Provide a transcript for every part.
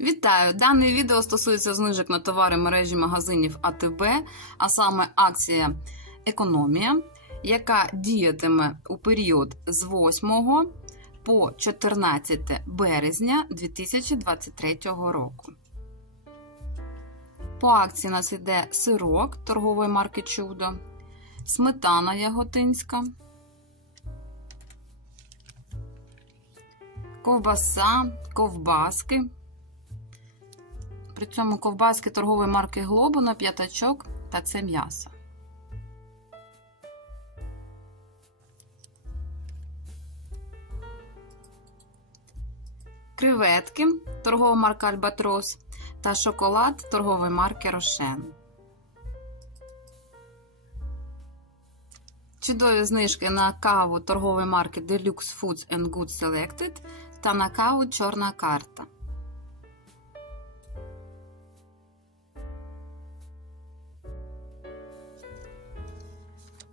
Вітаю! Дане відео стосується знижок на товари мережі магазинів АТБ, а саме акція Економія, яка діятиме у період з 8 по 14 березня 2023 року. По акції у нас йде сирок торгової марки Чудо, сметана яготинська, ковбаса, ковбаски. При цьому ковбаски торгової марки Глобу на п'ятачок та це м'ясо. Креветки торгова марка Альбатрос та шоколад торгової марки Рошен. Чудові знижки на каву торгової марки Deluxe Foods and Goods Selected та на каву Чорна карта.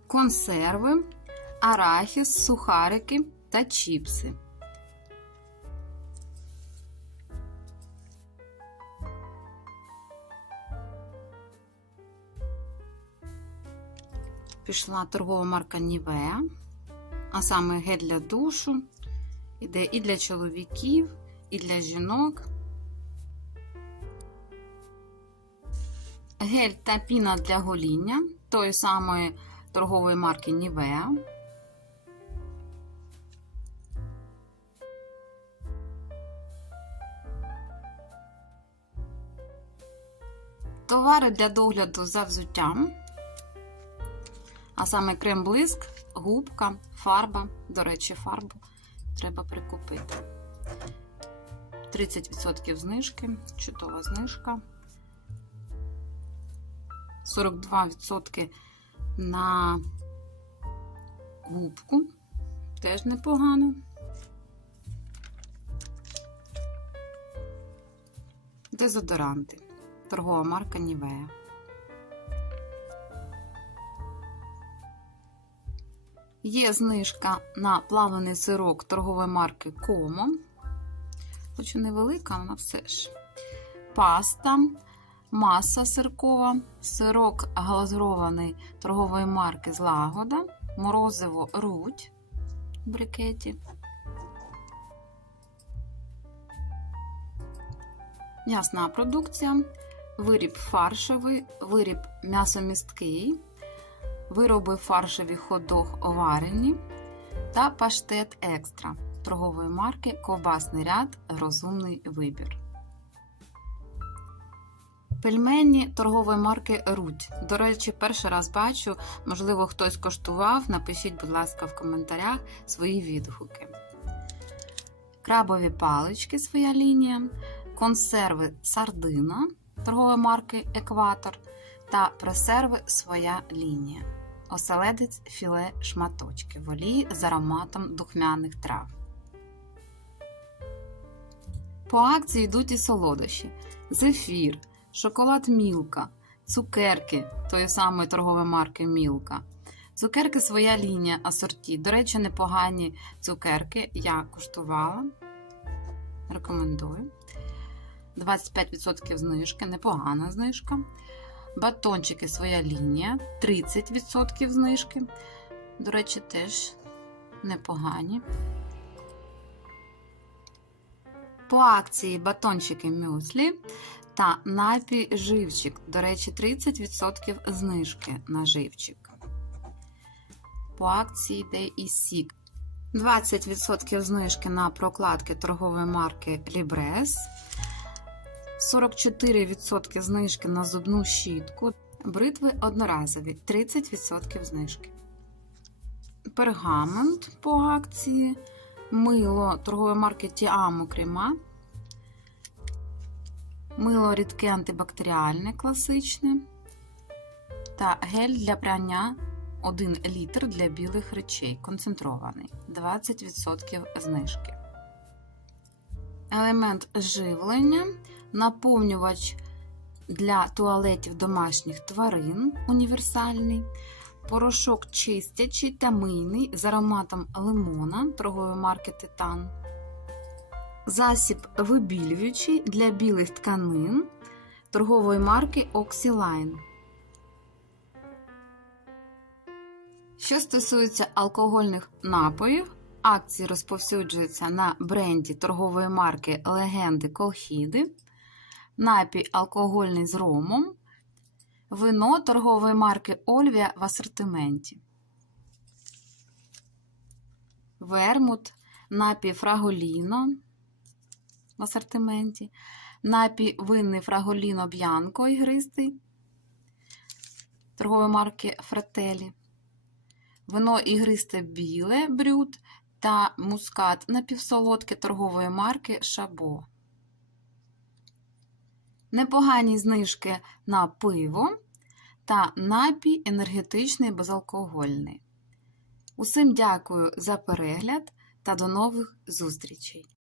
Консерви, арахіс, сухарики та чіпси. Пішла торгова марка Нівеа, а саме гель для душу. Іде і для чоловіків, і для жінок. Гель та піна для гоління тої самої торгової марки Нівеа. Товари для догляду за взуттям, а саме крем блиск, губка, фарба. До речі, фарбу треба прикупити. 30% знижки, чудова знижка. 42% на губку. Теж непогано. Дезодоранти. Торгова марка Нівея. Є знижка на плавлений сирок торгової марки Комо. Хоч і невелика, вона все ж. Паста маса сиркова, сирок глазурований торгової марки Злагода, морозиво рудь в брикеті. М'ясна продукція, виріб фаршевий, виріб м'ясомісткий, вироби фаршеві ходох варені та паштет екстра торгової марки Ковбасний ряд Розумний вибір. Пельмені торгової марки Рудь. До речі, перший раз бачу, можливо, хтось коштував. Напишіть, будь ласка, в коментарях свої відгуки. Крабові палички своя лінія, консерви сардина торгової марки Екватор та пресерви своя лінія. Оселедець філе шматочки в олії з ароматом духмяних трав. По акції йдуть і солодощі, зефір, шоколад Мілка, цукерки тої самої торгової марки Мілка. Цукерки своя лінія асорті. До речі, непогані цукерки я куштувала. Рекомендую. 25% знижки, непогана знижка. Батончики своя лінія, 30% знижки. До речі, теж непогані. По акції батончики мюслі та напій живчик. До речі, 30% знижки на живчик. По акції йде і сік. 20% знижки на прокладки торгової марки Libres. 44% знижки на зубну щітку. Бритви одноразові 30% знижки. Пергамент по акції. Мило торгової марки Тіамо Крема. Мило рідке антибактеріальне класичне. Та гель для прання 1 літр для білих речей. Концентрований. 20% знижки. Елемент живлення. Наповнювач для туалетів домашніх тварин універсальний. Порошок чистячий та мийний з ароматом лимона торгової марки Титан. Засіб вибілюючий для білих тканин торгової марки Oxyline. Що стосується алкогольних напоїв, акції розповсюджуються на бренді торгової марки Легенди Колхіди, напій алкогольний з ромом, вино торгової марки Ольвія в асортименті. Вермут, напій Фраголіно в асортименті, напій винний Фраголіно Б'янко ігристий торгової марки Фрателі, вино ігристе біле брют та мускат напівсолодке торгової марки Шабо. Непогані знижки на пиво та напій енергетичний безалкогольний. Усім дякую за перегляд та до нових зустрічей!